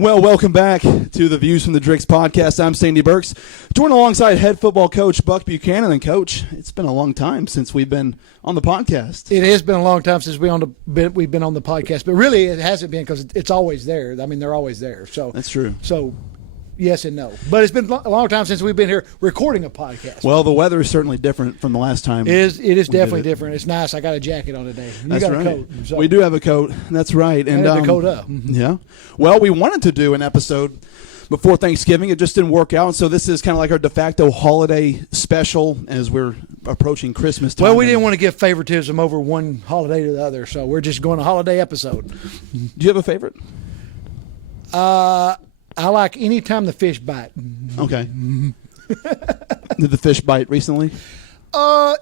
Well, welcome back to the Views from the Drix podcast. I'm Sandy Burks, joined alongside head football coach Buck Buchanan. And, Coach, it's been a long time since we've been on the podcast. It has been a long time since we've been on the podcast, but really it hasn't been because it's always there. I mean, they're always there. So that's true. So yes and no. But it's been a long time since we've been here recording a podcast. Well, the weather is certainly different from the last time. It is definitely different. It's nice. I got a jacket on today. That's got right. A coat. So. We do have a coat. That's right. And the coat up. Yeah. Well, we wanted to do an episode before Thanksgiving. It just didn't work out. So this is kind of like our de facto holiday special as we're approaching Christmas time. Well, we didn't want to give favoritism over one holiday to the other, so we're just going a holiday episode. Do you have a favorite? I like any time the fish bite. Okay. Did the fish bite recently?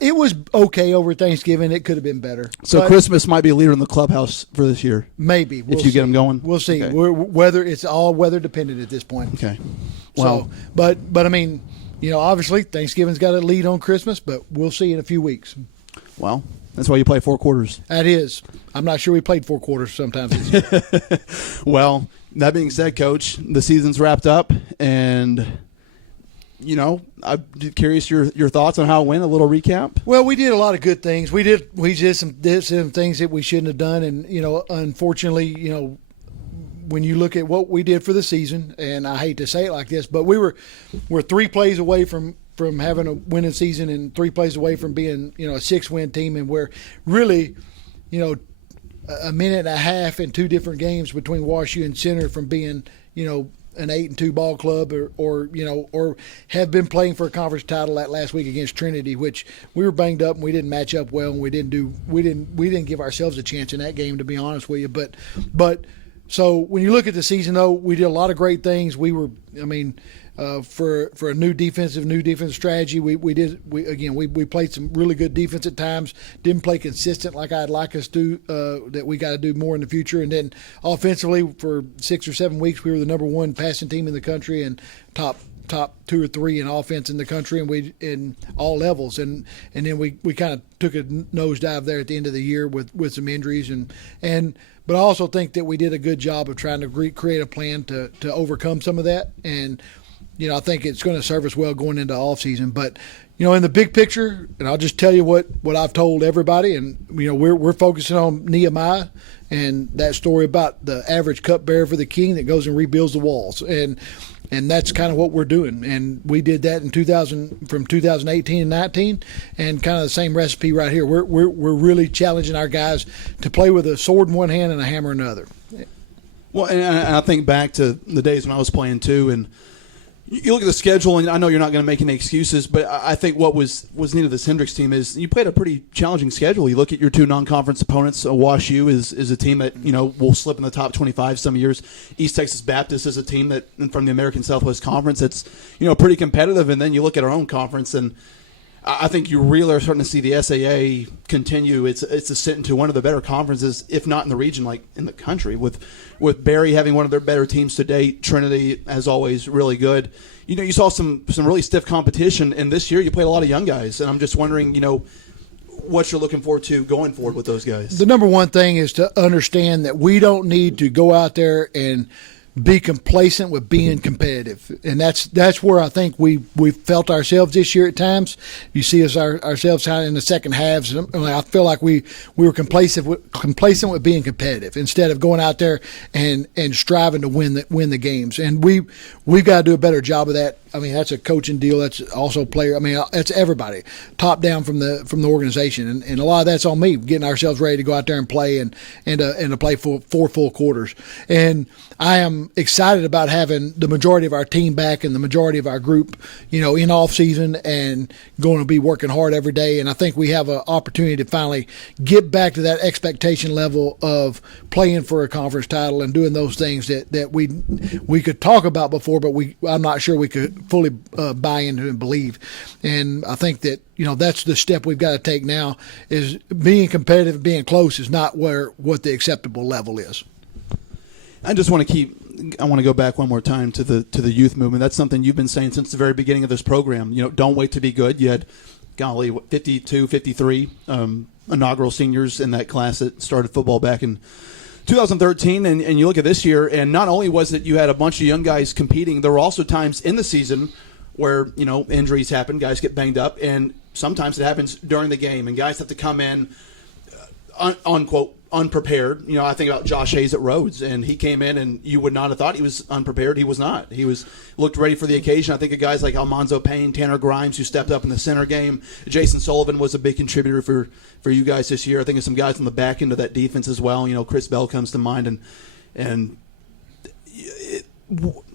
It was okay over Thanksgiving. It could have been better. So Christmas might be a leader in the clubhouse for this year. Maybe. If you get them going. We'll see. Okay. It's all weather dependent at this point. Okay. Well, so, but I mean, obviously Thanksgiving's got a lead on Christmas, but we'll see in a few weeks. Well, that's why you play 4 quarters. That is. I'm not sure we played 4 quarters sometimes. Well, that being said, Coach, the season's wrapped up, and I'm curious your thoughts on how it went. A little recap. Well, we did a lot of good things. We did some things that we shouldn't have done, and unfortunately, when you look at what we did for the season, and I hate to say it like this, but we're 3 plays away from having a winning season and 3 plays away from being a 6-win team, and we're really a minute and a half in 2 different games between WashU and Center from being an 8-2 ball club or have been playing for a conference title that last week against Trinity, which we were banged up and we didn't match up well, and we didn't give ourselves a chance in that game, to be honest with you. But so when you look at the season, though, we did a lot of great things. We were, for a new defensive strategy, we played some really good defense at times. Didn't play consistent like I'd like us to. That we got to do more in the future. And then offensively, for 6 or 7 weeks, we were the number 1 passing team in the country and top 2 or 3 in offense in the country, and we in all levels. And then we kind of took a nosedive there at the end of the year with some injuries but I also think that we did a good job of trying to create a plan to overcome some of that. And I think it's going to serve us well going into offseason. But, in the big picture, and I'll just tell you what I've told everybody, and, we're focusing on Nehemiah and that story about the average cupbearer for the king that goes and rebuilds the walls. And that's kind of what we're doing. And we did that in 2018 and 19, and kind of the same recipe right here. We're really challenging our guys to play with a sword in one hand and a hammer in the other. Well, and I think back to the days when I was playing too, and you look at the schedule, and I know you're not going to make any excuses, but I think what was neat of this Hendrix team is you played a pretty challenging schedule. You look at your 2 non-conference opponents. WashU is a team that will slip in the top 25 some years. East Texas Baptist is a team that from the American Southwest Conference that's pretty competitive. And then you look at our own conference, and I think you really are starting to see the SAA continue. It's ascent into one of the better conferences, if not in the region, like in the country, with Barry having one of their better teams to date. Trinity, as always, really good. You saw some really stiff competition, and this year you played a lot of young guys, and I'm just wondering, what you're looking forward to going forward with those guys. The number one thing is to understand that we don't need to go out there and be complacent with being competitive, and that's where I think we felt ourselves this year at times. You see us ourselves kind of in the second halves. I feel like we were complacent with being competitive instead of going out there and striving to win the games. And we've got to do a better job of that. I mean, that's a coaching deal. That's also player. I mean, that's everybody, top down from the organization, and a lot of that's on me, getting ourselves ready to go out there and play and to play for 4 full quarters. And I am excited about having the majority of our team back and the majority of our group, in off season and going to be working hard every day. And I think we have an opportunity to finally get back to that expectation level of playing for a conference title and doing those things that we could talk about before, but I'm not sure we could fully buy into and believe. And I think that that's the step we've got to take now, is being competitive, being close is not what the acceptable level is. I want to go back one more time to the youth movement. That's something you've been saying since the very beginning of this program. Don't wait to be good. You had 52, 53 inaugural seniors in that class that started football back in 2013, and you look at this year, and not only was it you had a bunch of young guys competing, there were also times in the season where, injuries happen, guys get banged up, and sometimes it happens during the game, and guys have to come in, unquote, unprepared. I think about Josh Hayes at Rhodes, and he came in, and you would not have thought he was unprepared. He was not. He looked ready for the occasion. I think of guys like Almanzo Payne, Tanner Grimes, who stepped up in the center game. Jason Sullivan was a big contributor for you guys this year. I think of some guys on the back end of that defense as well. Chris Bell comes to mind, and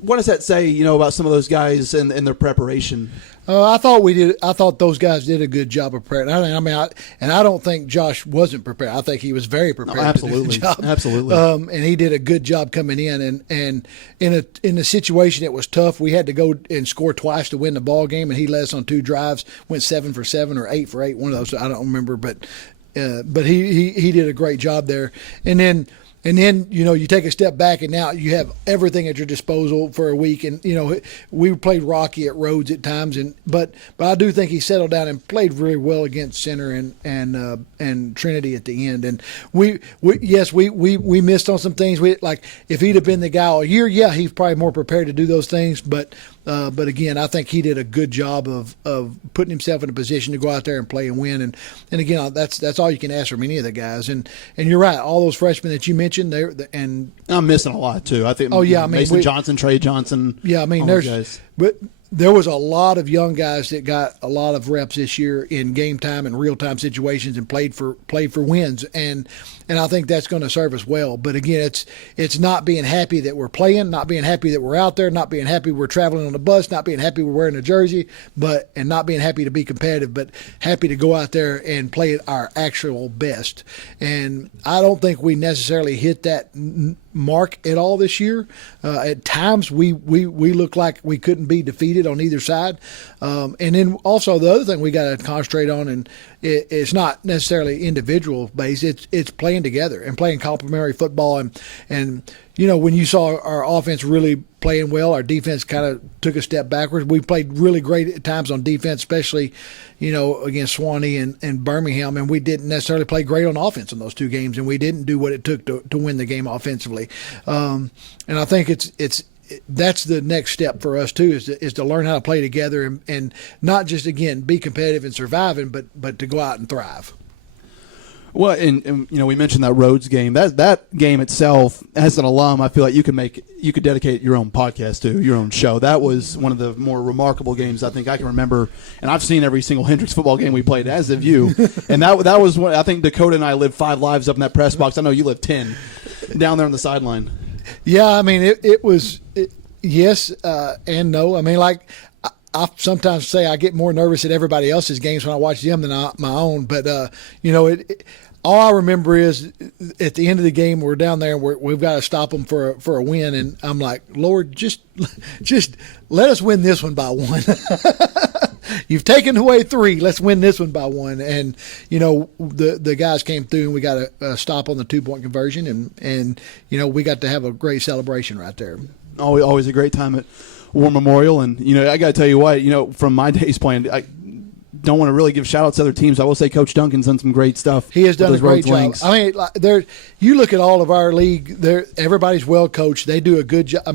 what does that say, about some of those guys and their preparation? I thought those guys did a good job of preparing. I don't think Josh wasn't prepared. I think he was very prepared. No, absolutely, to do the job. Absolutely. And he did a good job coming in. And in a situation that was tough, we had to go and score twice to win the ball game. And he led us on 2 drives, went 7 for 7 or 8 for 8. One of those, I don't remember, but he did a great job there. And then you take a step back, and now you have everything at your disposal for a week. And we played rocky at Rhodes at times, but I do think he settled down and played really well against Center and Trinity at the end. And we missed on some things. Like if he'd have been the guy all year, yeah, he's probably more prepared to do those things. But again, I think he did a good job of putting himself in a position to go out there and play and win. And again, that's all you can ask from any of the guys. And you're right, all those freshmen that you mentioned. And I'm missing a lot too. I think. Oh yeah, Mason Johnson, Trey Johnson. Yeah, there was a lot of young guys that got a lot of reps this year in game time and real time situations and played for wins, and I think that's going to serve us well. But again, it's not being happy that we're playing, not being happy that we're out there, not being happy we're traveling on the bus, not being happy we're wearing a jersey, and not being happy to be competitive, but happy to go out there and play at our actual best. And I don't think we necessarily hit that mark at all this year. At times we look like we couldn't be defeated on either side. And then also the other thing we got to concentrate on, and it's not necessarily individual based, it's playing together and playing complementary football. And when you saw our offense really playing well, our defense kind of took a step backwards. We played really great at times on defense, especially against Swanee and Birmingham, and we didn't necessarily play great on offense in those 2 games, and we didn't do what it took to win the game offensively. And I think that's the next step for us too, is to learn how to play together and not just, again, be competitive and surviving, but to go out and thrive. Well, and we mentioned that Rhodes game. That game itself, as an alum, I feel like you could dedicate your own podcast to, your own show. That was one of the more remarkable games I think I can remember, and I've seen every single Hendrix football game we played, as have you. And that was one. I think Dakota and I lived 5 lives up in that press box. I know you lived 10 down there on the sideline. Yeah, it was yes and no. I sometimes say I get more nervous at everybody else's games when I watch them than my own. But all I remember is at the end of the game, we're down there and we've got to stop them for a win. And I'm like, Lord, just let us win this one by 1. You've taken away 3. Let's win this one by 1. And the guys came through and we got a stop on the 2-point conversion, and we got to have a great celebration right there. Always a great time at War Memorial. And I got to tell you what, from my days playing, I don't want to really give shout outs to other teams. I will say Coach Duncan's done some great stuff. He has done a great job. You look at all of our league, everybody's well coached. They do a good job.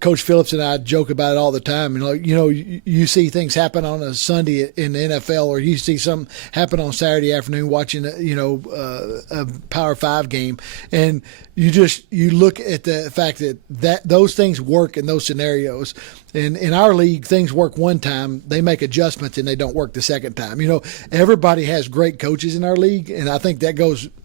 Coach Phillips and I joke about it all the time. You see things happen on a Sunday in the NFL, or you see some happen on Saturday afternoon watching a Power 5 game, and you look at the fact that those things work in those scenarios. And in our league, things work one time, they make adjustments, and they don't work the second time. Everybody has great coaches in our league, and I think that goes –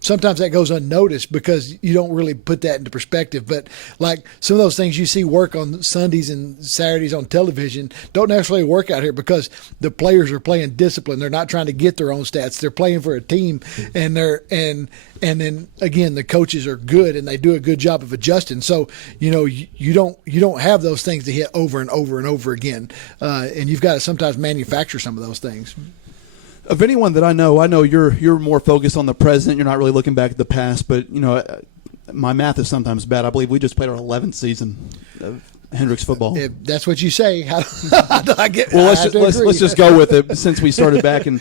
sometimes that goes unnoticed because you don't really put that into perspective. But like some of those things you see work on Sundays and Saturdays on television don't necessarily work out here because the players are playing discipline. They're not trying to get their own stats. They're playing for a team, and then again, the coaches are good and they do a good job of adjusting. So, you don't have those things to hit over and over and over again. And you've got to sometimes manufacture some of those things. Of anyone that I know you're more focused on the present. You're not really looking back at the past, but my math is sometimes bad. I believe we just played our 11th season of Hendrix football. If that's what you say. How do I get? Well, let's just go with it since we started back. And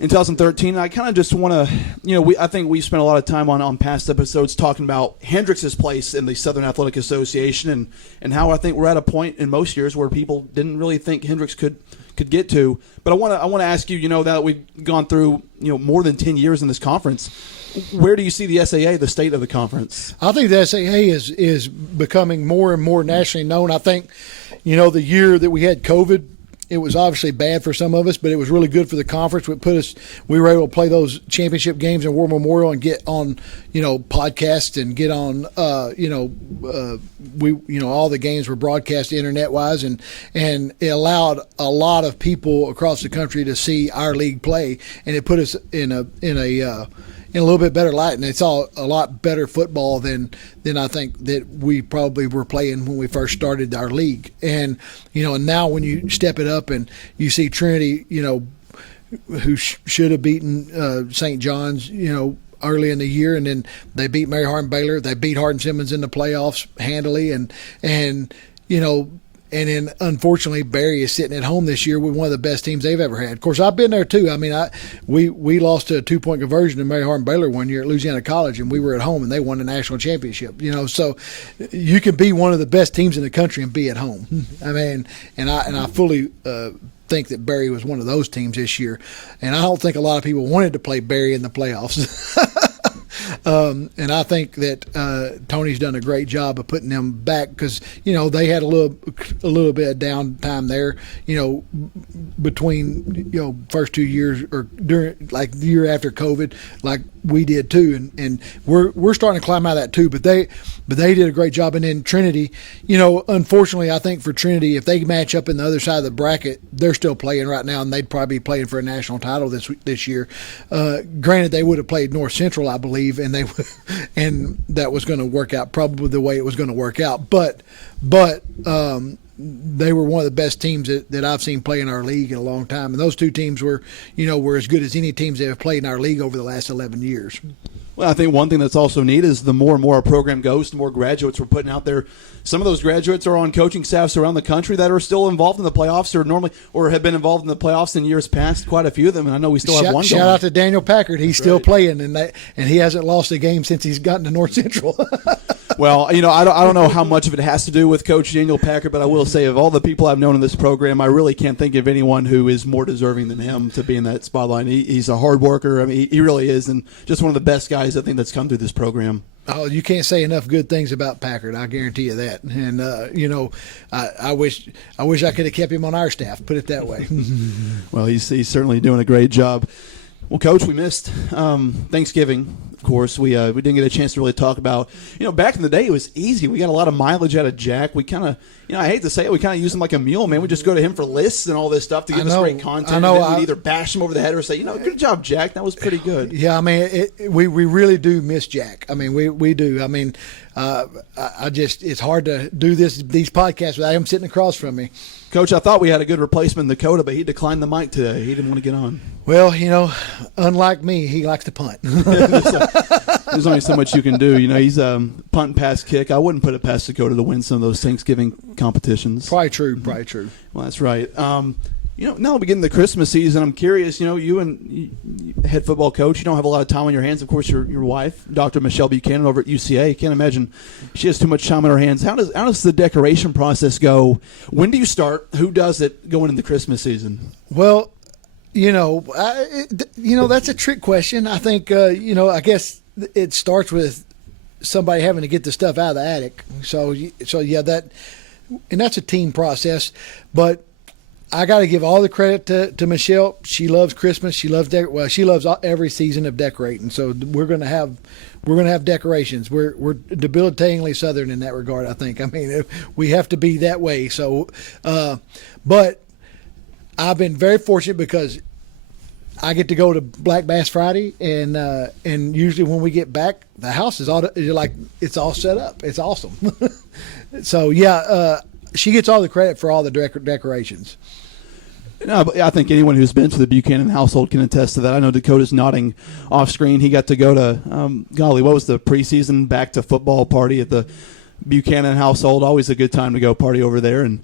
in 2013. I kind of just want to, I think we spent a lot of time on past episodes talking about Hendrix's place in the Southern Athletic Association and how I think we're at a point in most years where people didn't really think Hendrix could get to. But I want to ask you, now that we've gone through, more than 10 years in this conference, where do you see the SAA, the state of the conference? I think the SAA is becoming more and more nationally known. I think, the year that we had COVID, it was obviously bad for some of us, but it was really good for the conference. We were able to play those championship games in War Memorial and get on, podcasts and get on, all the games were broadcast internet wise, and it allowed a lot of people across the country to see our league play, and it put us in a little bit better light, and it's all a lot better football than I think that we probably were playing when we first started our league. And and now when you step it up and you see Trinity, who should have beaten St. John's, early in the year, and then they beat Mary Hardin Baylor, they beat Hardin Simmons in the playoffs handily, and then, unfortunately, Barry is sitting at home this year with one of the best teams they've ever had. Of course, I've been there too. I mean, we lost to a 2-point conversion to Mary Hardin Baylor one year at Louisiana College, and we were at home, and they won the national championship. So you can be one of the best teams in the country and be at home. I mean, and I fully think that Barry was one of those teams this year, and I don't think a lot of people wanted to play Barry in the playoffs. And I think that Tony's done a great job of putting them back because they had a little bit of downtime there, between first 2 years or during like the year after COVID, like we did too, and we're starting to climb out of that too. But they did a great job. And then Trinity, unfortunately, I think for Trinity, if they match up in the other side of the bracket, they're still playing right now, and they'd probably be playing for a national title this year. Granted, they would have played North Central, I believe, and that was going to work out probably the way it was going to work out. But they were one of the best teams that I've seen play in our league in a long time, and those two teams were as good as any teams that have played in our league over the last 11 years. Well, I think one thing that's also neat is the more and more our program goes, the more graduates we're putting out there. Some of those graduates are on coaching staffs around the country that are still involved in the playoffs or have been involved in the playoffs in years past, quite a few of them, and I know we still have one shout going. Out to Daniel Packard. He's still playing, and he hasn't lost a game since he's gotten to North Central. Well, I don't know how much of it has to do with Coach Daniel Packard, but I will say of all the people I've known in this program, I really can't think of anyone who is more deserving than him to be in that spotlight. He's a hard worker. I mean, he really is, and just one of the best guys I think that's come through this program. Oh, you can't say enough good things about Packard. I guarantee you that. And I wish I could have kept him on our staff. Put it that way. Well, he's certainly doing a great job. Well, Coach, we missed Thanksgiving. Of course, we didn't get a chance to really talk about. Back in the day, it was easy. We got a lot of mileage out of Jack. We kind of, I hate to say it, we kind of use him like a mule, man. We just go to him for lists and all this stuff to give us great content. I know. And then we'd either bash him over the head or say, good job, Jack. That was pretty good. Yeah, I mean, we really do miss Jack. I mean, we do. I mean, it's hard to do these podcasts without him sitting across from me. Coach, I thought we had a good replacement in Dakota, but he declined the mic today. He didn't want to get on. Well, unlike me, he likes to punt. There's only so much you can do. He's punt and pass kick. I wouldn't put it past Dakota to win some of those Thanksgiving competitions. Probably true. Well, that's right. Now we get into the Christmas season. I'm curious, you and head football coach, you don't have a lot of time on your hands. Of course, your wife, Dr. Michelle Buchanan over at UCA. Can't imagine she has too much time on her hands. How does the decoration process go? When do you start? Who does it going into Christmas season? Well, that's a trick question. I think, I guess it starts with somebody having to get the stuff out of the attic. So yeah, that's a team process, but I got to give all the credit to Michelle. She loves Christmas. She loves she loves every season of decorating. So we're going to have decorations. We're debilitatingly Southern in that regard, I think. I mean, we have to be that way. So, but I've been very fortunate because I get to go to Black Bass Friday, and usually when we get back, the house is it's all set up. It's awesome. So yeah, she gets all the credit for all the decorations. No, but I think anyone who's been to the Buchanan household can attest to that. I know Dakota's nodding off screen. He got to go to, what was the preseason back to football party at the Buchanan household? Always a good time to go party over there. And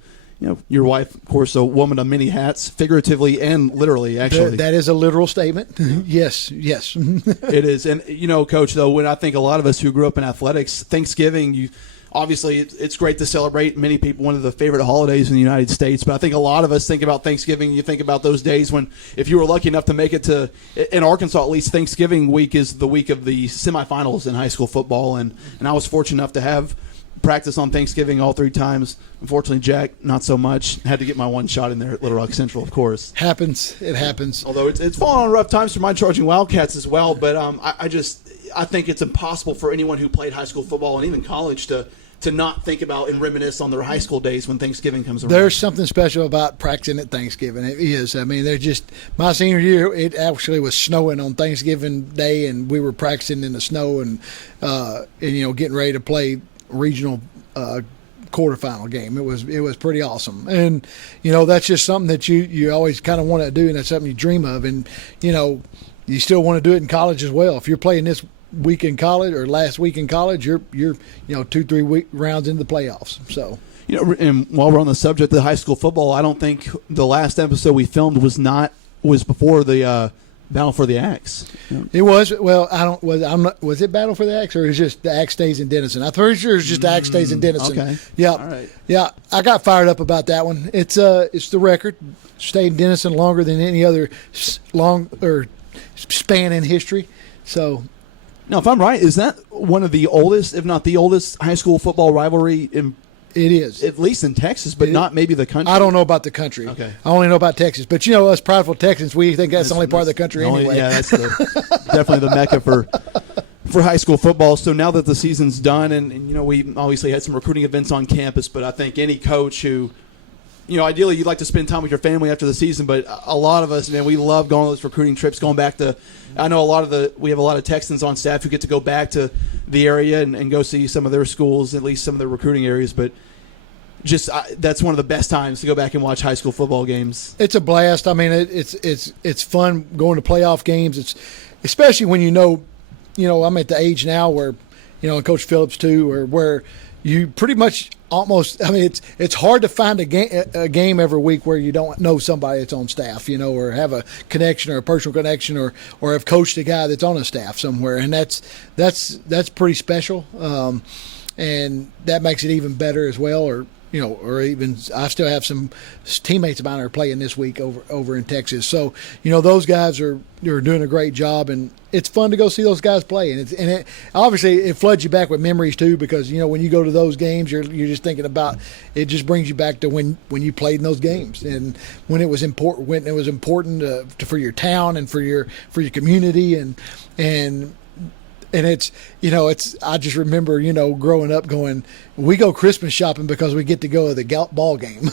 your wife, of course, a woman of many hats, figuratively and literally, actually. That is a literal statement. Yes. It is. And, Coach, though, when I think a lot of us who grew up in athletics, Thanksgiving, obviously it's great to celebrate. Many people, one of the favorite holidays in the United States. But I think a lot of us think about Thanksgiving. You think about those days when, if you were lucky enough to make it to, in Arkansas at least, Thanksgiving week is the week of the semifinals in high school football. And I was fortunate enough to have practice on Thanksgiving all 3 times. Unfortunately, Jack, not so much. Had to get my one shot in there at Little Rock Central, of course. It happens. Although it's fallen on rough times for my Charging Wildcats as well. But I think it's impossible for anyone who played high school football and even college to not think about and reminisce on their high school days when Thanksgiving comes around. There's something special about practicing at Thanksgiving. It is. I mean, my senior year, it actually was snowing on Thanksgiving Day, and we were practicing in the snow and getting ready to play regional quarterfinal game. It was pretty awesome. And, that's just something that you always kind of want to do, and that's something you dream of. And, you still want to do it in college as well. If you're playing this week in college or last week in college, you're 2-3 rounds into the playoffs. So and while we're on the subject of high school football, I don't think the last episode we filmed was before the Battle for the Axe. It was. Well, was it Battle for the Axe, or is it just the Axe stays in Denison? I'm pretty sure it's just the Axe stays in Denison. Okay. Yeah. All right. Yeah. I got fired up about that one. It's the record. Stayed in Denison longer than any other span in history. So. Now, if I'm right, is that one of the oldest, if not the oldest, high school football rivalry in? It is. At least in Texas, but not maybe the country. I don't know about the country. Okay. I only know about Texas. But, us prideful Texans, we think that's the only part of the country anyway. Yeah, that's definitely the mecca for high school football. So now that the season's done, and we obviously had some recruiting events on campus, but I think any coach who, ideally you'd like to spend time with your family after the season, but a lot of us, man, we love going on those recruiting trips, going back to – I know we have a lot of Texans on staff who get to go back to the area and go see some of their schools, at least some of their recruiting areas. But that's one of the best times to go back and watch high school football games. It's a blast. I mean, it's fun going to playoff games. It's especially when I'm at the age now where, and Coach Phillips too, or where you pretty much almost. I mean, it's hard to find a game every week where you don't know somebody that's on staff, or have a connection or a personal connection, or have coached a guy that's on a staff somewhere, and that's pretty special, and that makes it even better as well. Or even I still have some teammates of mine that are playing this week over in Texas. So, those guys are doing a great job, and it's fun to go see those guys play. And it obviously it floods you back with memories too, because when you go to those games, you're just thinking about it. Just brings you back to when you played in those games and when it was important. When it was important for your town and for your community and it's I just remember, growing up going, we go Christmas shopping because we get to go to the ball game.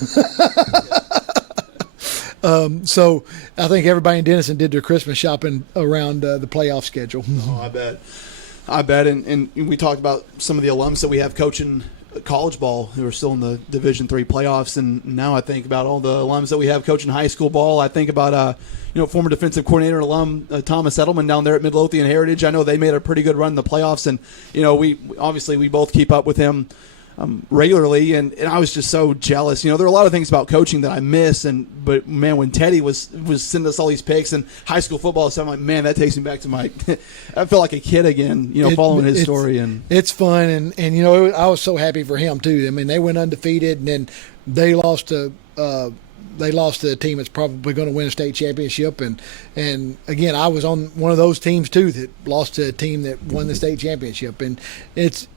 So I think everybody in Denison did their Christmas shopping around the playoff schedule. Oh, I bet. And we talked about some of the alums that we have coaching college ball who are still in the Division III playoffs, and now I think about all the alums that we have coaching high school ball. I think about former defensive coordinator and alum Thomas Edelman down there at Midlothian Heritage. I know they made a pretty good run in the playoffs, and we both keep up with him regularly, and I was just so jealous. There are a lot of things about coaching that I miss, but man, when Teddy was sending us all these picks and high school football stuff, I'm like, man, that takes me back to my I feel like a kid again, following his story. And it's fun, and I was so happy for him too. I mean, they went undefeated, and then they lost to a team that's probably going to win a state championship, and again, I was on one of those teams too that lost to a team that won the state championship, and it's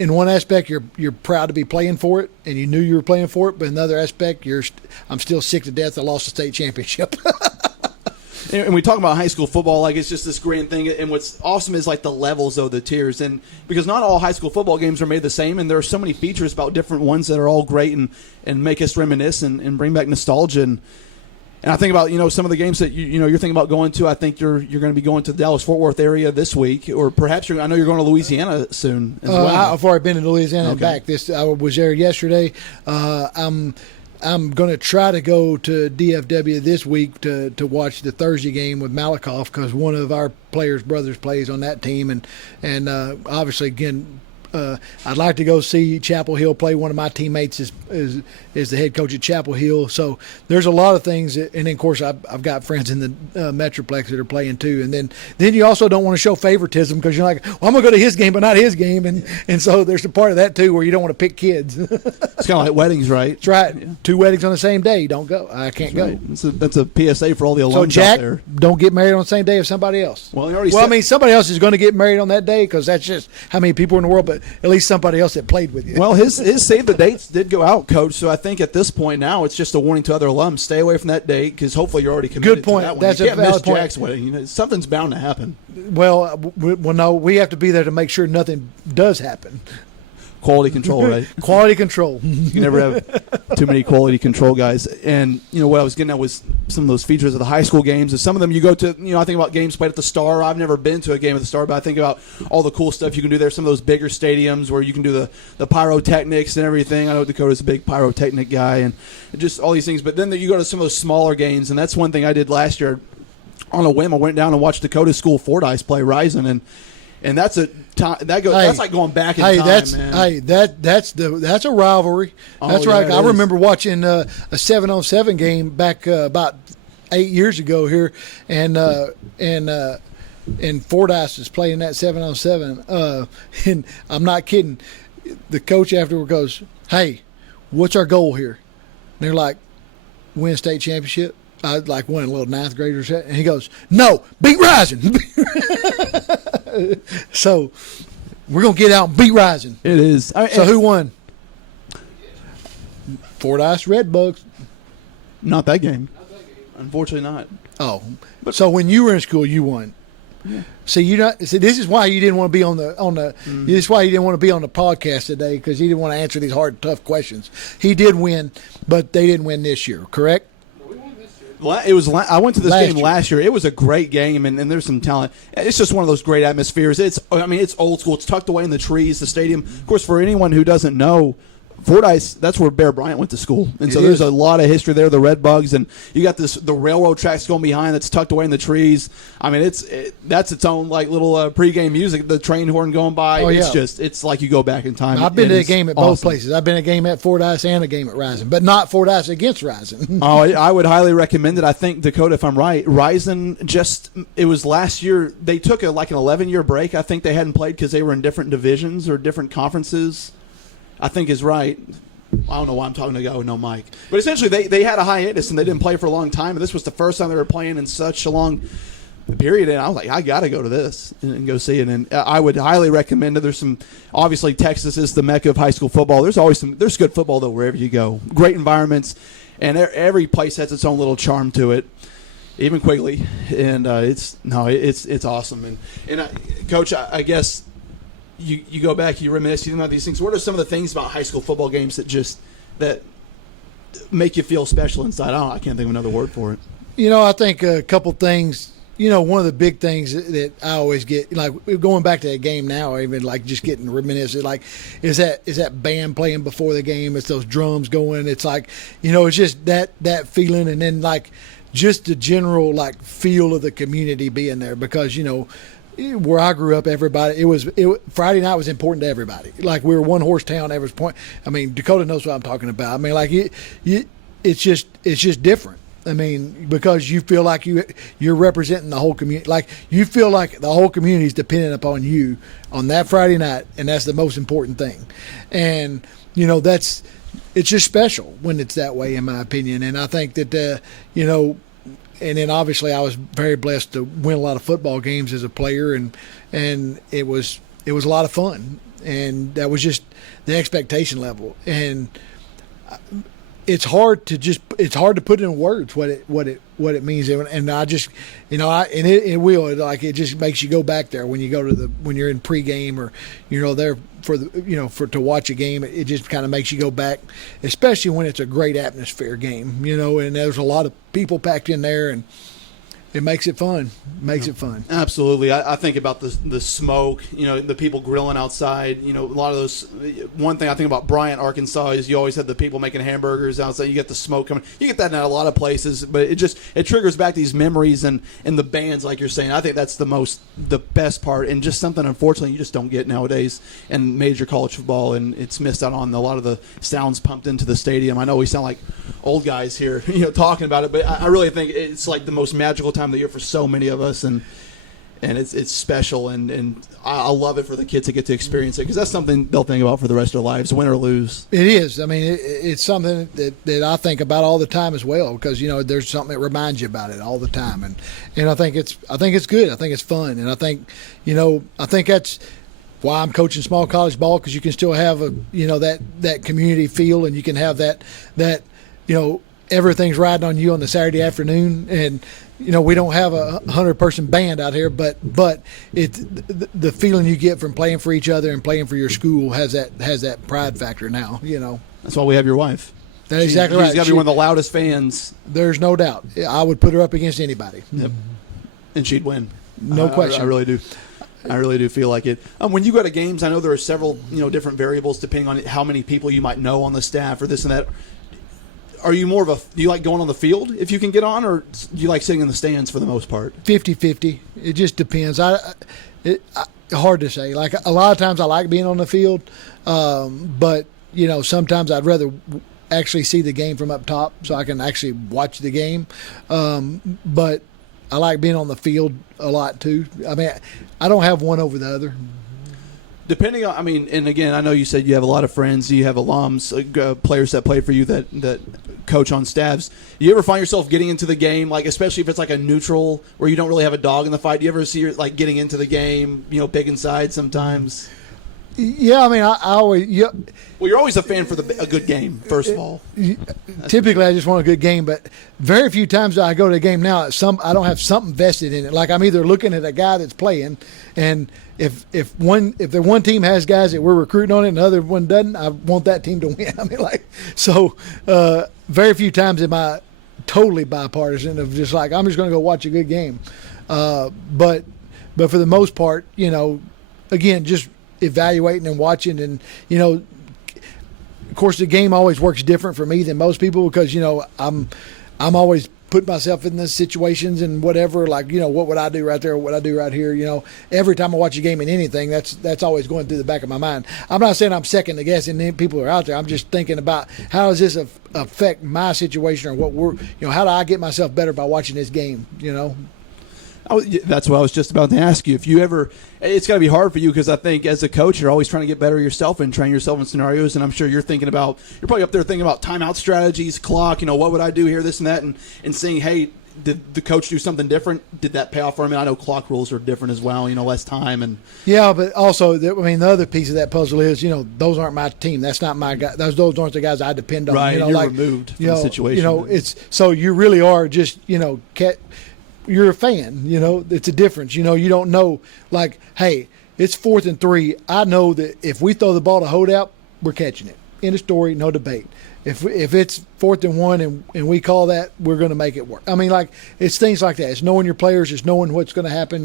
in one aspect, you're proud to be playing for it, and you knew you were playing for it. But in another aspect, I'm still sick to death I lost the state championship. And we talk about high school football like it's just this grand thing. And what's awesome is like the levels of the tiers, and because not all high school football games are made the same, and there are so many features about different ones that are all great and make us reminisce and bring back nostalgia. And I think about some of the games that you're thinking about going to. I think you're going to be going to the Dallas-Fort Worth area this week, or perhaps I know you're going to Louisiana soon as well. I've already been to Louisiana and Okay. back. I was there yesterday. I'm going to try to go to DFW this week to watch the Thursday game with Malakoff, because one of our players' brothers plays on that team, and obviously again I'd like to go see Chapel Hill play. One of my teammates is the head coach at Chapel Hill. So there's a lot of things. And then, of course, I've got friends in the Metroplex that are playing too. And then you also don't want to show favoritism because you're like, well, I'm going to go to his game but not his game. And so there's a part of that too where you don't want to pick kids. It's kind of like weddings, right? That's right. Yeah. 2 weddings on the same day. Don't go. I can't go. Right. That's a PSA for all the alums So, Jack, out there. don't get married on the same day as somebody else. Well, you already Well, said, I mean, somebody else is going to get married on that day because that's just how many people in the world, but at least somebody else that played with you. well, his save the dates did go out, Coach. So I think at this point now it's just a warning to other alums: stay away from that date because hopefully you're already committed. Good point. To that one. That's you a can't miss valid point. Jack's wedding. You know, something's bound to happen. Well, no, we have to be there to make sure nothing does happen. Quality control, right? Quality control. You can never have too many quality control guys. And, you know, what I was getting at was some of those features of the high school games. And some of them you go to, you know, I think about games played at the Star. I've never been to a game at the Star, but I think about all the cool stuff you can do there. Some of those bigger stadiums where you can do the pyrotechnics and everything. I know Dakota's a big pyrotechnic guy and just all these things. But then you go to some of those smaller games, and that's one thing I did last year. On a whim, I went down and watched Dakota School Fordyce play Rising, and that's a time that's like going back in time, man. Hey, that's a rivalry. That's yeah, right. it I is. remember watching a 7-on-7 game back about 8 years ago here, and Fordyce was playing that 7-on-7. And I'm not kidding. The coach afterward goes, "Hey, what's our goal here?" And they're like, "Win state championship." I like one of the little ninth graders, and he goes, "No, beat Rising." So we're gonna get out and beat Rising. It is. So who won? Fordyce Redbugs. Not that game. Unfortunately, not. Oh, so when you were in school, you won. Yeah. See, this is why you didn't want to be on the. This is why you didn't want to be on the podcast today because you didn't want to answer these hard, tough questions. He did win, but they didn't win this year. Correct? It was. I went to this game year. last year. It was a great game, and there's some talent. It's just one of those great atmospheres. It's old school. It's tucked away in the trees. The stadium, of course, for anyone who doesn't know, Fordyce, that's where Bear Bryant went to school. And so there's a lot of history there, the Red Bugs, and you got the railroad tracks going behind that's tucked away in the trees. I mean, that's its own like little pregame music, the train horn going by. Oh, yeah. It's like you go back in time. I've been to a game at both awesome. places. I've been to a game at Fordyce and a game at Rising, but not Fordyce against Rising. Oh, I would highly recommend it. I think, Dakota, if I'm right, Rising it was last year. They took an 11-year break. I think they hadn't played because they were in different divisions or different conferences. I think is right. I don't know why I'm talking to a guy with no mic. But essentially, they had a hiatus, and they didn't play for a long time. And this was the first time they were playing in such a long period. And I was like, I got to go to this and go see it. And I would highly recommend it. There's some, obviously, Texas is the mecca of high school football. There's good football, though, wherever you go. Great environments. And every place has its own little charm to it. Even Quigley. And it's awesome. And Coach, I guess – You go back, you reminisce, you think about these things. What are some of the things about high school football games that make you feel special inside? I can't think of another word for it. I think a couple things. One of the big things that I always get, like going back to that game now, or even like just getting reminiscent, like is that band playing before the game? It's those drums going. It's like it's just that feeling, and then like just the general like feel of the community being there because where I grew up, everybody Friday night was important to everybody. Like we were one horse town. Every point. I mean, Dakota knows what I'm talking about. I mean, like it's just different. I mean, because you feel like you're representing the whole community. Like you feel like the whole community is dependent upon you on that Friday night, and that's the most important thing. And it's just special when it's that way, in my opinion. And I think that and then obviously I was very blessed to win a lot of football games as a player, and it was a lot of fun, and that was just the expectation level. And it's hard to put in words what it means, and I just it just makes you go back there when you go to when you're in pregame or there for to watch a game. It just kind of makes you go back, especially when it's a great atmosphere game, and there's a lot of people packed in there, and It makes it fun. Makes it fun. Absolutely. I think about the smoke, the people grilling outside. A lot of those. One thing I think about Bryant, Arkansas, is you always had the people making hamburgers outside. You get the smoke coming. You get that in a lot of places, but it triggers back these memories and the bands, like you're saying. I think that's the best part, and just something, unfortunately, you just don't get nowadays in major college football, and it's missed out on a lot of the sounds pumped into the stadium. I know we sound like old guys here, talking about it, but I really think it's like the most magical time of the year for so many of us, and it's special, and I love it for the kids to get to experience it, because that's something they'll think about for the rest of their lives, win or lose. It is. I mean, it's something that I think about all the time as well, because there's something that reminds you about it all the time, and I think it's good. I think it's fun, and I think that's why I'm coaching small college ball, because you can still have that community feel, and you can have that everything's riding on you on the Saturday afternoon, and we don't have a 100-person band out here, but it's the feeling you get from playing for each other and playing for your school has that pride factor now. That's why we have your wife. That's exactly right. She's got to be one of the loudest fans. There's no doubt. I would put her up against anybody. Yep. And she'd win. No question. I really do. I really do feel like it. When you go to games, I know there are several different variables depending on how many people you might know on the staff or this and that. Are you do you like going on the field if you can get on, or do you like sitting in the stands for the most part? 50-50. It just depends. Hard to say. Like, a lot of times I like being on the field, but sometimes I'd rather actually see the game from up top so I can actually watch the game. But I like being on the field a lot too. I mean, I don't have one over the other. Depending on, and again, I know you said you have a lot of friends, you have alums, players that play for you that coach on staffs. Do you ever find yourself getting into the game, like especially if it's like a neutral where you don't really have a dog in the fight? Do you ever see like getting into the game, picking sides sometimes? Yeah, I always. Yeah. Well, you're always a fan for a good game, first of all. Typically, I just want a good game, but very few times that I go to a game now, I don't have something vested in it. Like, I'm either looking at a guy that's playing, and if the one team has guys that we're recruiting on it and the other one doesn't, I want that team to win. Very few times am I totally bipartisan of just like, I'm just going to go watch a good game. But for the most part, again, just evaluating and watching, and of course the game always works different for me than most people, because I'm always put myself in those situations and whatever, like what would I do right there, or what I do right here. Every time I watch a game in anything, that's always going through the back of my mind. I'm not saying I'm second guessing people are out there. I'm just thinking about how does this affect my situation, or how do I get myself better by watching this game. That's what I was just about to ask you. If you ever, it's got to be hard for you, because I think as a coach, you're always trying to get better yourself and train yourself in scenarios. And I'm sure you're probably up there thinking about timeout strategies, clock, what would I do here, this and that, and seeing, hey, did the coach do something different? Did that pay off for him? And I know clock rules are different as well, less time. And yeah, but also, the other piece of that puzzle is, those aren't my team. That's not my guy. Those aren't the guys I depend on. Right, you're removed from the situation. It's so you really are just, you're a fan, it's a difference. You don't know, like, hey, it's 4th and 3. I know that if we throw the ball to holdout, we're catching it. End of story, no debate. If it's 4th and 1 and we call that, we're going to make it work. It's things like that. It's knowing your players. It's knowing what's going to happen.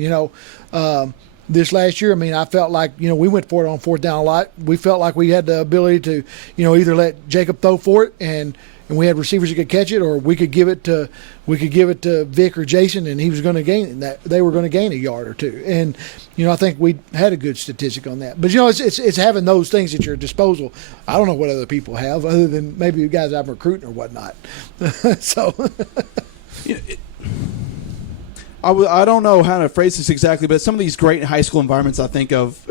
This last year, I felt like, we went for it on 4th down a lot. We felt like we had the ability to, either let Jacob throw for it and we had receivers who could catch it, or we could give it to Vic or Jason, and he was going to gain that. They were going to gain a yard or two, and I think we had a good statistic on that. But it's having those things at your disposal. I don't know what other people have other than maybe the guys I'm recruiting or whatnot. So. I don't know how to phrase this exactly, but some of these great high school environments I think of,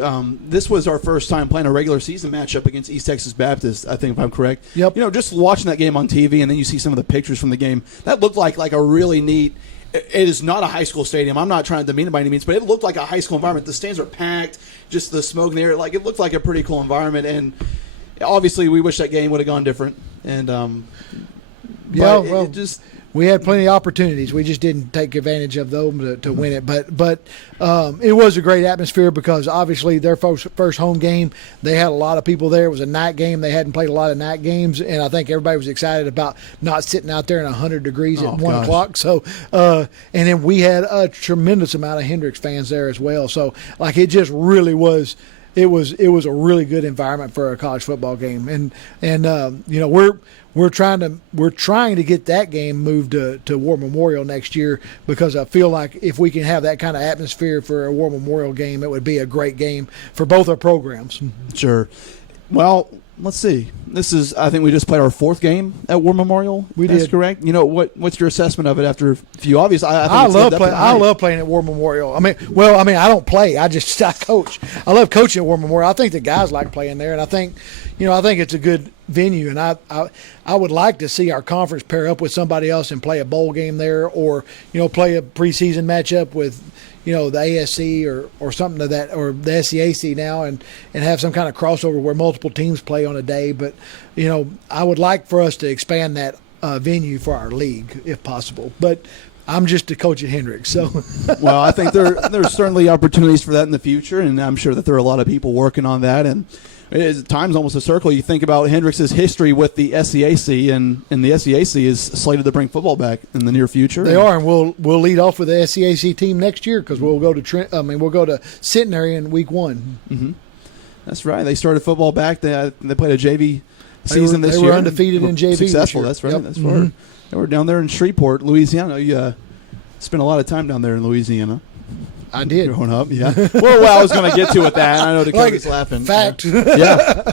this was our first time playing a regular season matchup against East Texas Baptist, I think, if I'm correct. Yep. Just watching that game on TV, and then you see some of the pictures from the game, that looked like a really neat – it is not a high school stadium. I'm not trying to demean it by any means, but it looked like a high school environment. The stands were packed, just the smoke in the air. It looked like a pretty cool environment, and obviously we wish that game would have gone different. And we had plenty of opportunities. We just didn't take advantage of them to win it. But it was a great atmosphere because obviously their first home game, they had a lot of people there. It was a night game. They hadn't played a lot of night games, and I think everybody was excited about not sitting out there in 100 degrees at 1 o'clock. So, and then we had a tremendous amount of Hendrix fans there as well. So, like, it just really was. It was a really good environment for a college football game, and we're trying to get that game moved to War Memorial next year because I feel like if we can have that kind of atmosphere for a War Memorial game, it would be a great game for both our programs. Sure. Well, let's see. I think we just played our 4th game at War Memorial. That's correct. What's your assessment of it after a few? Obviously, I love playing at War Memorial. I don't play. I coach. I love coaching at War Memorial. I think the guys like playing there, and I think it's a good venue. And I would like to see our conference pair up with somebody else and play a bowl game there, or play a preseason matchup with the ASC or something to that, or the SCAC now, and have some kind of crossover where multiple teams play on a day. But I would like for us to expand that venue for our league if possible. But I'm just a coach at Hendrix, so. Well, I think there's certainly opportunities for that in the future, and I'm sure that there are a lot of people working on that. And at times almost a circle. You think about Hendrix's history with the SCAC, and the SCAC is slated to bring football back in the near future. They are, and we'll lead off with the SCAC team next year because we'll go to Centenary in week 1. Mm-hmm. That's right. They started football back. They played a JV season this year. They were undefeated in JV. Successful. That's right. Yep. That's right. They were down there in Shreveport, Louisiana. You spent a lot of time down there in Louisiana. I did. Growing up, yeah. Well, I was going to get to with that. I know Dakota's laughing. Fact. Yeah.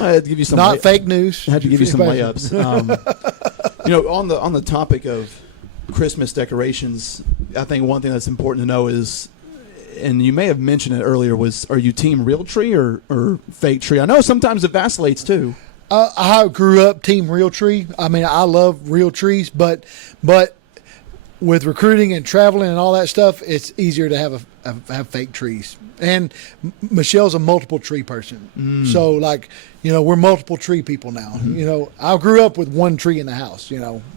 I had to give you some. Not fake news. I had to give you some layups. On the topic of Christmas decorations, I think one thing that's important to know is, and you may have mentioned it earlier, are you team real tree or fake tree? I know sometimes it vacillates too. I grew up team real tree. I mean, I love real trees, but with recruiting and traveling and all that stuff, it's easier to have fake trees. And Michelle's a multiple tree person. So, we're multiple tree people now. Mm-hmm. I grew up with one tree in the house,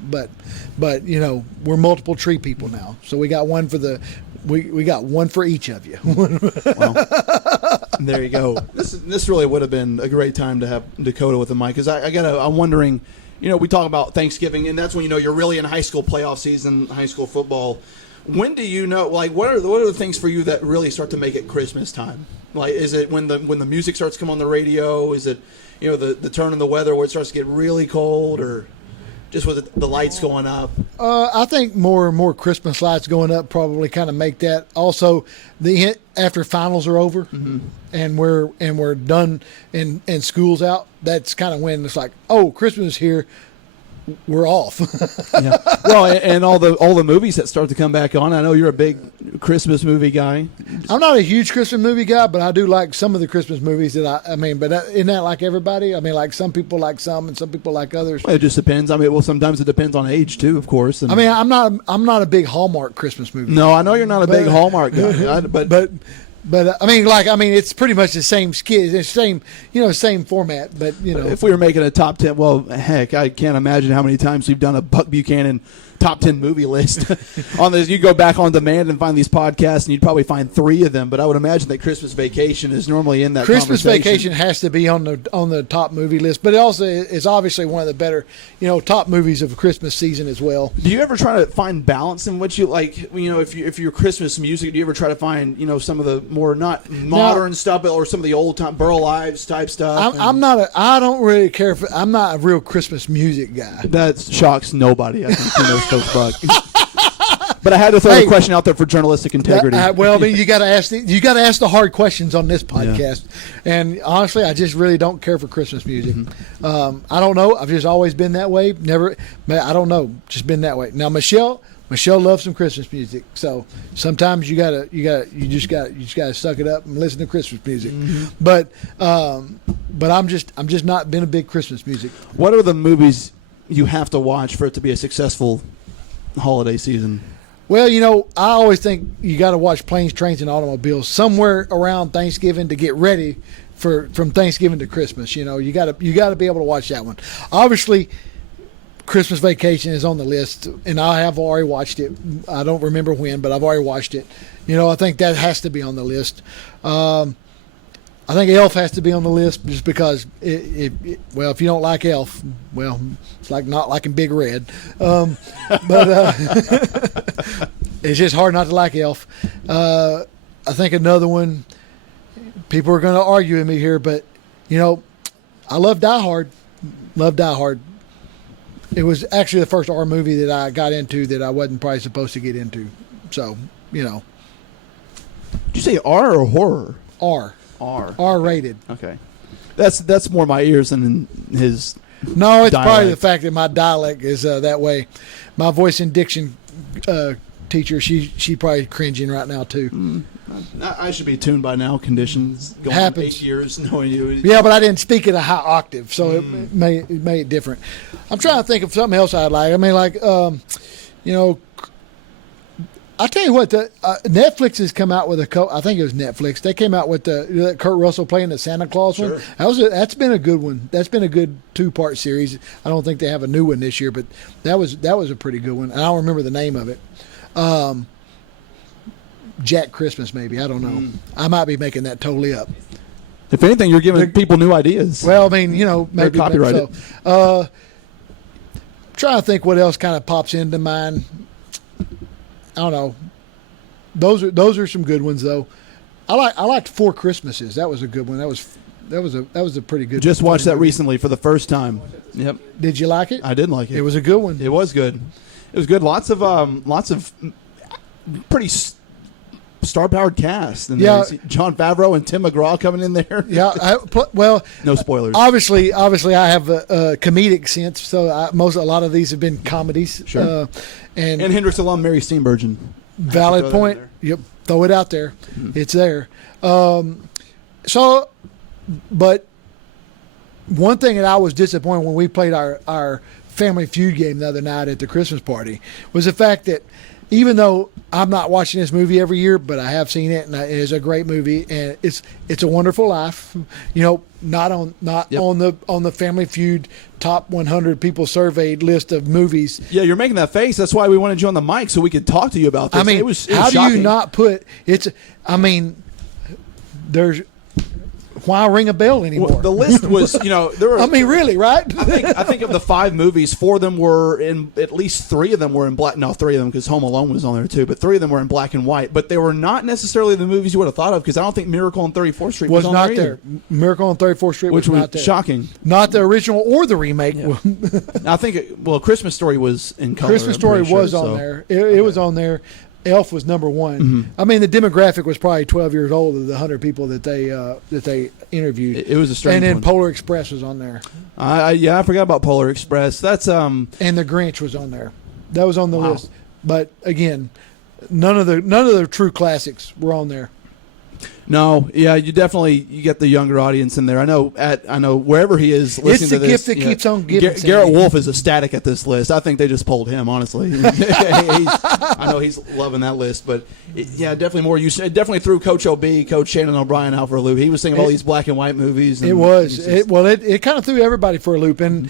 but we're multiple tree people now. So we got one for we got one for each of you. Well, there you go. This really would have been a great time to have Dakota with the mic, because I'm wondering. We talk about Thanksgiving, and that's when you're really in high school playoff season, high school football. When do you know? What are the things for you that really start to make it Christmas time? Is it when the music starts to come on the radio? Is it the turn in the weather where it starts to get really cold, or just with the lights going up? I think more and more Christmas lights going up probably kind of make that. Also, after finals are over, mm-hmm. and we're done and school's out, that's kind of when it's like, oh, Christmas is here. We're off. Yeah. Well, and all the movies that start to come back on. I know you're a big Christmas movie guy. I'm not a huge Christmas movie guy, but I do like some of the Christmas movies that but isn't that like everybody? I mean, like some people like some and some people like others. Well, it just depends. Sometimes it depends on age too, of course. And I'm not a big Hallmark Christmas movie. No, I know you're not a big Hallmark guy, But it's pretty much the same skit, the same format. But if we were making a top 10, well, heck, I can't imagine how many times we've done a Buck Buchanan top 10 movie list on this. You go back on demand and find these podcasts, and you'd probably find 3 of them. But I would imagine that Christmas Vacation is normally in that. Christmas Vacation has to be on the top movie list, but it also is obviously one of the better top movies of the Christmas season as well. Do you ever try to find balance in what you like? If you're Christmas music, do you ever try to find some of the more not modern stuff, or some of the old time Burl Ives type stuff? I don't really care for. I'm not a real Christmas music guy. That shocks nobody. I think who knows Coach Buck. But I had to throw the question out there for journalistic integrity. You got to ask the hard questions on this podcast. Yeah. And honestly, I just really don't care for Christmas music. Mm-hmm. I don't know. I've just always been that way. I don't know. Just been that way. Now Michelle loves some Christmas music. So sometimes you just gotta suck it up and listen to Christmas music. Mm-hmm. But I'm just not been a big Christmas music. What are the movies you have to watch for it to be a successful holiday season? Well, I always think you got to watch Planes, Trains, and Automobiles somewhere around Thanksgiving to get ready from Thanksgiving to Christmas. You got to be able to watch that one. Obviously, Christmas Vacation is on the list, and I have already watched it. I don't remember when, but I've already watched it. I think that has to be on the list. I think Elf has to be on the list just because, if you don't like Elf, well, it's like not liking Big Red. But it's just hard not to like Elf. I think another one, people are going to argue with me here, but, I love Die Hard. Love Die Hard. It was actually the first R movie that I got into that I wasn't probably supposed to get into. So, Did you say R or horror? R. R rated. Okay. That's more my ears than his No, it's dialect. probably the fact that my dialect is that way. My voice and diction teacher, she probably cringing right now too. I should be tuned by now. Conditions going Happens. 8 years knowing you. Yeah, but I didn't speak at a high octave, so it made it different. I'm trying to think of something else I'd like. I mean, like, I tell you what, the Netflix has come out with I think it was Netflix. They came out with the Kurt Russell playing the Santa Claus one. That's been a good one. That's been a good 2-part series. I don't think they have a new one this year, but that was a pretty good one. And I don't remember the name of it. Jack Christmas, maybe. I don't know. I might be making that totally up. If anything, you're giving people new ideas. Well, I mean, maybe copyrighted. so. Trying to think what else kind of pops into mind. I don't know. Those are some good ones though. I liked Four Christmases. That was a good one. That was a pretty good. Just watched that recently for the first time. Yep. Did you like it? I did like it. It was a good one. It was good. It was good. Lots of pretty star-powered cast. And Yeah. Jon Favreau and Tim McGraw coming in there. Yeah. Well, no spoilers. Obviously, I have a comedic sense, so a lot of these have been comedies. Sure. And Hendrix alum Mary Steenburgen. Valid point. Yep. Throw it out there. It's there. But one thing that I was disappointed when we played our Family Feud game the other night at the Christmas party was the fact that even though I'm not watching this movie every year, but I have seen it, and it is a great movie, and it's a Wonderful Life. Not on the Family Feud top 100 people surveyed list of movies. Yeah, you're making that face. That's why we wanted you on the mic so we could talk to you about this. I mean, it was how do shocking. you not put it's? I mean, there's. Why ring a bell anymore? Well, the list was, there were. I mean, really, right? I think of the 5 movies, 4 of them were in. At least 3 of them were in black. No, 3 of them because Home Alone was on there too. But 3 of them were in black and white. But they were not necessarily the movies you would have thought of because I don't think Miracle on 34th Street was on not there. Either. Miracle on 34th Street which was not there. Shocking. Not the original or the remake. Yeah. I think Christmas Story was in color. Christmas Story was on there. It was on there. Elf was number 1. Mm-hmm. I mean, the demographic was probably 12 years old of the 100 people that they interviewed. It was a strange one. And then one. Polar Express was on there. I forgot about Polar Express. That's And the Grinch was on there. That was on the list. But again, none of the true classics were on there. No, yeah, you get the younger audience in there. I know wherever he is listening it's the to this. Gift that keeps on giving. Garrett Wolf is ecstatic at this list. I think they just pulled him, honestly. I know he's loving that list, but definitely more. You definitely threw Coach OB, Coach Shannon O'Brien out for a loop. He was thinking of all these black and white movies. And it kind of threw everybody for a loop, and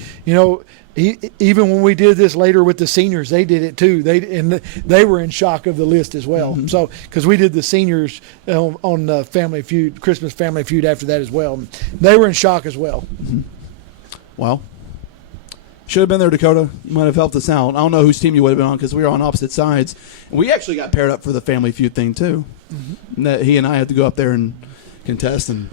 even when we did this later with the seniors, they did it too. They were in shock of the list as well. Mm-hmm. So because we did the seniors on Family Feud, Christmas Family Feud after that as well, they were in shock as well. Mm-hmm. Well, should have been there, Dakota. You might have helped us out. I don't know whose team you would have been on because we were on opposite sides. And we actually got paired up for the Family Feud thing too. Mm-hmm. He and I had to go up there and contest, and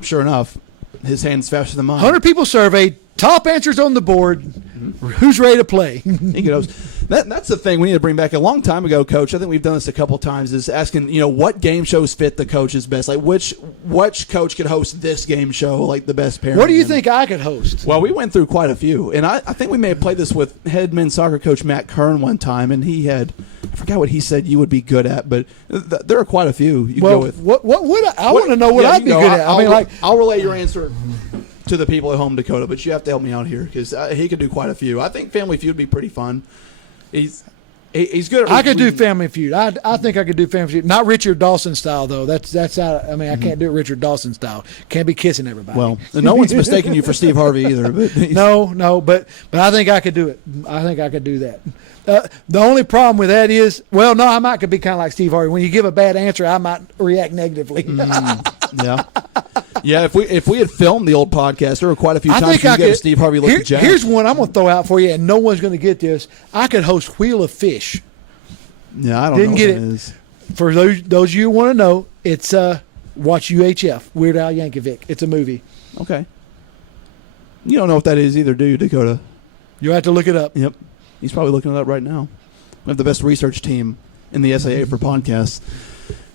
sure enough, his hand's faster than mine. 100 people surveyed. Top answers on the board. Mm-hmm. Who's ready to play? That's the thing we need to bring back. A long time ago, Coach, I think we've done this a couple times, is asking, what game shows fit the coaches best? Like, which coach could host this game show, like the best pairing? What do you think I could host? Well, we went through quite a few. And I think we may have played this with head men's soccer coach Matt Kern one time, and he had, I forgot what he said you would be good at, but there are quite a few you can go with. What I want to know what I'd be good at. I'll relay your answer to the people at home, Dakota, but you have to help me out here because he could do quite a few. I think Family Feud would be pretty fun. He's good. I could do Family Feud. I think I could do Family Feud. Not Richard Dawson style though. That's out. I mean, I can't do it Richard Dawson style. Can't be kissing everybody. Well, no one's mistaking you for Steve Harvey either. But no, but I think I could do it. I think I could do that. The only problem with that is, well, no, I might could be kind of like Steve Harvey. When you give a bad answer, I might react negatively. Yeah. Yeah, if we had filmed the old podcast, there were quite a few times you gave Steve Harvey look at Jack. Here's one I'm going to throw out for you, and no one's going to get this. I could host Wheel of Fish. Yeah, I don't Didn't know get what it. that is. For those of you who want to know, it's watch UHF, Weird Al Yankovic. It's a movie. Okay. You don't know what that is either, do you, Dakota? You'll have to look it up. Yep. He's probably looking it up right now. We have the best research team in the SAA for podcasts.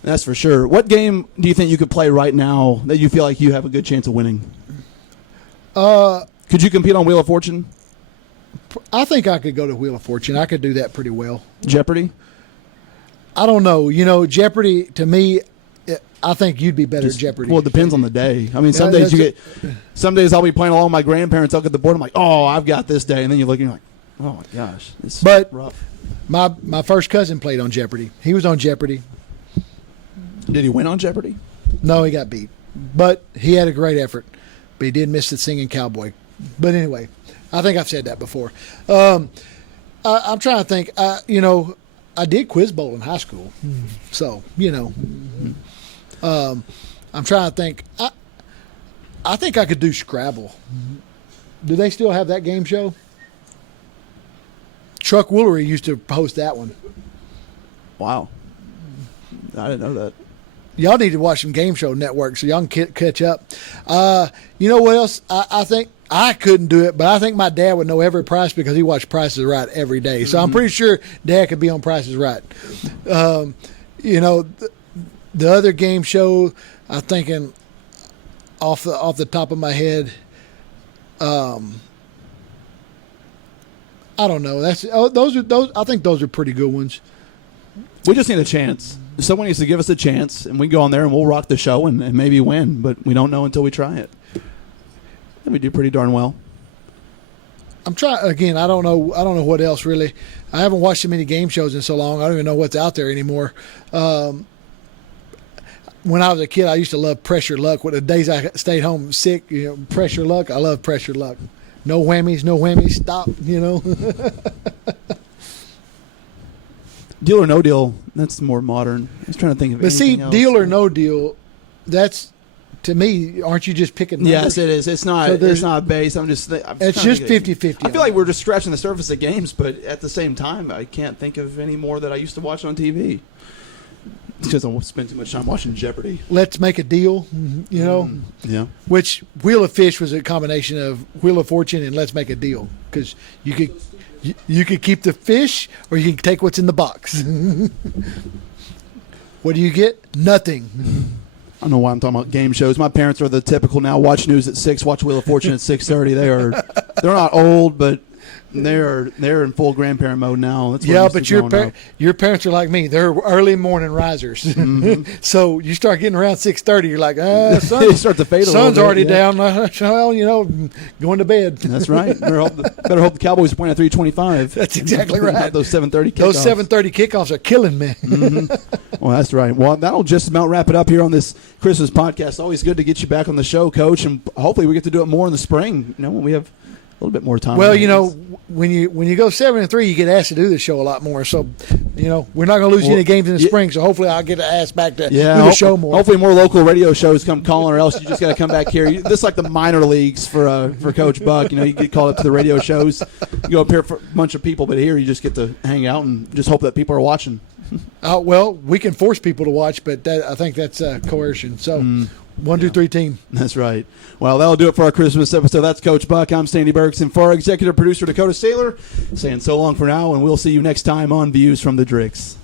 That's for sure. What game do you think you could play right now that you feel like you have a good chance of winning? Could you compete on Wheel of Fortune? I think I could go to Wheel of Fortune. I could do that pretty well. Jeopardy? I don't know. Jeopardy, to me, I think you'd be better at Jeopardy. Well, it depends on the day. I mean, some days some days I'll be playing along with my grandparents. I'll get the board. I'm like, oh, I've got this day. And then you look and you're like, oh, my gosh. It's rough. My first cousin played on Jeopardy. He was on Jeopardy. Did he win on Jeopardy? No, he got beat. But he had a great effort. But he did miss the singing cowboy. But anyway, I think I've said that before. I'm trying to think. I did quiz bowl in high school. So, I'm trying to think. I think I could do Scrabble. Do they still have that game show? Chuck Woolery used to host that one. Wow. I didn't know that. Y'all need to watch some game show networks so y'all can catch up. You know what else? I think I couldn't do it, but I think my dad would know every price because he watched Price is Right every day. So I'm pretty sure Dad could be on Price is Right. The other game show, I'm thinking off the top of my head, I don't know. Those. I think those are pretty good ones. We just need a chance. Someone needs to give us a chance, and we go on there and we'll rock the show and maybe win. But we don't know until we try it. And we do pretty darn well. I'm trying again. I don't know what else really. I haven't watched so many game shows in so long. I don't even know what's out there anymore. When I was a kid, I used to love Pressure Luck. With the days I stayed home sick, Pressure Luck. I love Pressure Luck. No whammies, stop. Deal or No Deal, that's more modern. I was trying to think of anything else. Deal or No Deal, that's, to me, aren't you just picking numbers? Yes, it is. It's not based. It's just 50-50. I feel like we're just scratching the surface of games, but at the same time, I can't think of any more that I used to watch on TV. It's because I spend too much time watching Jeopardy. Let's Make a Deal, Yeah. Which Wheel of Fish was a combination of Wheel of Fortune and Let's Make a Deal, because you could keep the fish or you can take what's in the box. What do you get? Nothing. I don't know why I'm talking about game shows. My parents are the typical now watch news at 6, watch Wheel of Fortune at 6:30. They're not old, but they're in full grandparent mode now. That's but your parents are like me. They're early morning risers. Mm-hmm. So you start getting around 6:30, you're like, you start to fade a little sun's bit, already down. Well, going to bed. That's right. Better hope the Cowboys are playing at 3:25. That's exactly right. Not those 7:30 kickoffs. Those 7:30 kickoffs are killing me. Mm-hmm. Well, that's right. Well, that'll just about wrap it up here on this Christmas podcast. Always good to get you back on the show, Coach, and hopefully we get to do it more in the spring. When we have a little bit more time. Well, when you go 7-3, you get asked to do the show a lot more. So, we're not going to lose any games in the spring. So hopefully, I'll get asked back to do the show more. Hopefully, more local radio shows come calling, or else you just got to come back here. This is like the minor leagues for Coach Buck. You get called up to the radio shows. You go up here for a bunch of people, but here you just get to hang out and just hope that people are watching. Well, we can force people to watch, but I think that's coercion. So. 1, 2, 3 team. That's right. Well, that'll do it for our Christmas episode. That's Coach Buck. I'm Sandy Burks. And for our executive producer, Dakota Saylor, saying so long for now, and we'll see you next time on Views from the Drix.